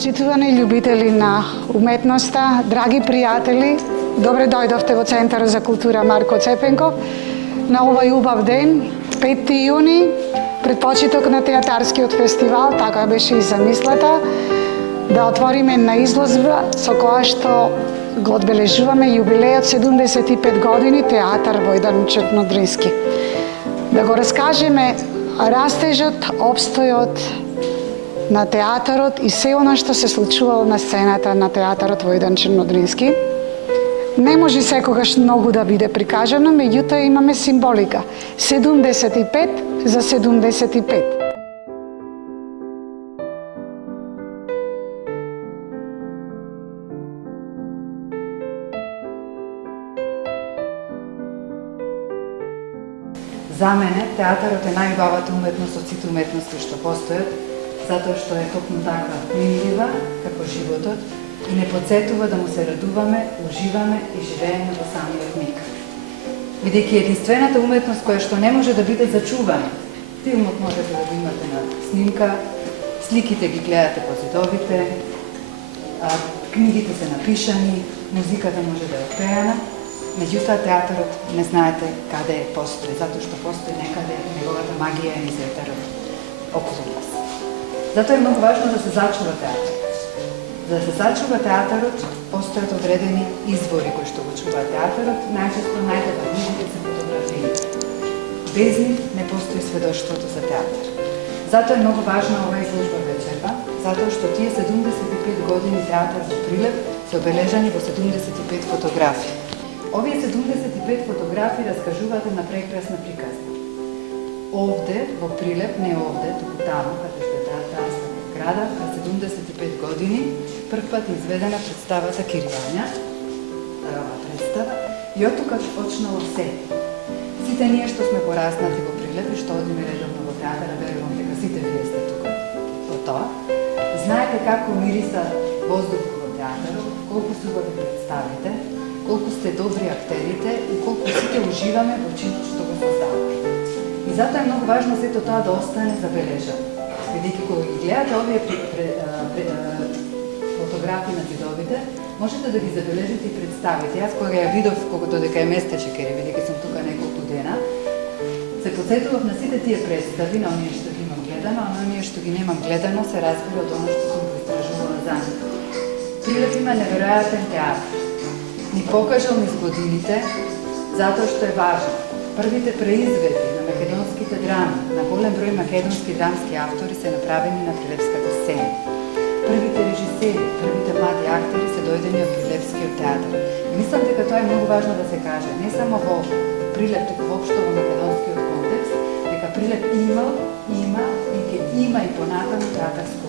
Почитувани љубители на уметноста, драги пријатели, добре дојдовте во Центарот за култура Марко Цепенков на овој убав ден, 5 јуни, пред почеток на театарскиот фестивал, така беше и замислата, да отвориме на изложба со која што го одбележуваме јубилеот 75 години театар Војдан Чернодрински. Да го раскажеме растежот, обстојот на театарот и се она што се случувало на сцената на театарот Војдан Чернодрински. Не може секогаш многу да биде прикажано, меѓутоа имаме символика. 75 за 75. За мене, театарот е најубавата уметност од сите уметности што постојат, затоа што е токму така милива, како животот, и не подсетува да му се радуваме, уживаме и живееме во самиот миг. Бидејќи единствената уметност која што не може да биде зачувана, филмот можете да го имате на снимка, сликите ги гледате по зидовите, книгите се напишани, музиката може да е опеана, меѓутоа театарот не знаете каде постои, затоа што постои некаде неговата магија и езетерот околу нас. Затоа е многу важно да се зачува театарот. За да се зачува театарот, постојат одредени извори кои што го чуваат театарот, најчесто најдобарните се фотографиите. Без нив не постои сведоштвото за театар. Затоа е многу важна оваа изложба вечерва, затоа што тие 75 години театар во Прилеп се обележани во 75 фотографии. Овие 75 фотографии раскажуваат една прекрасна приказна. Овде, во Прилеп, не овде, туку таму, каде што е театарска зграда, на 75 години, првпат изведена представата Киријања, оваа представа, и од тука почнало се. Сите ние што сме пораснати во Прилеп и што одиме редовно во театар, верувам дека сите вие сте тука во тоа, знаете како мириса воздухот во театарот, колку се убави представите, колку сте добри актерите и колку сите уживаме во чинот што го создаваме. И затоа е многу важно сето тоа да остане забележано. Бидејќи кога ги гледате овие фотографии на зидовите, можете да ги забележите и представите. Јас кога ја видов, колкото дека е местече кај, бидејќи сум тука неколку дена, се потсетував на сите тие представи, на оние што ги имам гледано, а на оние што ги немам гледано се разбира од оно што сум го истражувала за нив. Прилеп има неверојатен театар. Ни покажал низ годините, затоа што е важно. Првите преизведи на македонските драми, на голем број македонски драмски автори се направени на прилепската сцена. Првите режисери, првите млади актери се дојдени од прилепскиот театар. И мислам дека тоа е многу важно да се каже, не само во Прилеп, туку воопшто во македонскиот контекст, дека Прилеп има и ќе има и понатаму театарско